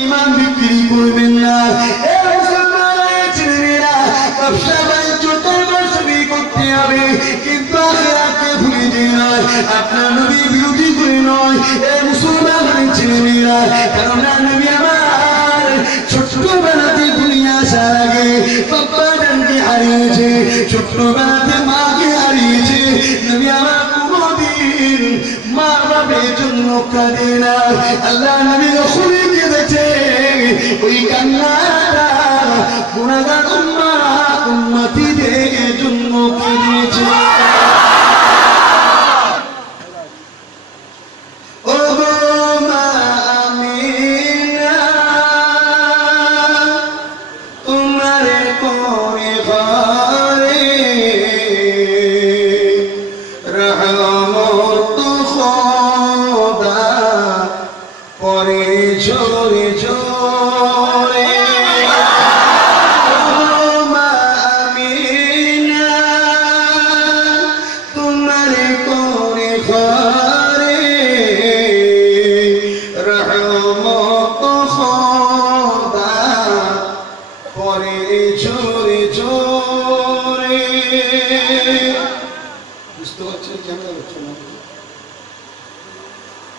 ঈমান বিক্রি করবেন না। এ মুসলমানের ছেলেরা ব্যবসা বাণিজ্য তরবারি করতে হবে, কিন্তু আখিরাতকে ভুলে যেও না। আপনার নবী বিরোধী করে নয় এ মুসলমানের ছেলেরা, কারণ নবী আমার ছোট্টবেলাতে দুনিয়া আসার আগে বাবা জানকে হারিয়েছে, ছোট্টবেলাতে মাকে হারিয়েছে। নবী আমার কোনদিন মা বাবার জন্য কাঁদে না। আল্লাহ নবী যখন কেঁদেছে ওই কান্নাটা গুনাহগার উম্মতিদের জন্য কেঁদেছে। ও গো মা আমিনা, তোমার কোনে ঘরে রহমত খোদা পরে ঝরে ঝরে। তোমার কোনে ঘরে রহমত খোদা পরে ঝরে ঝরে। বুঝতে পারছেন? কেমন হচ্ছে না?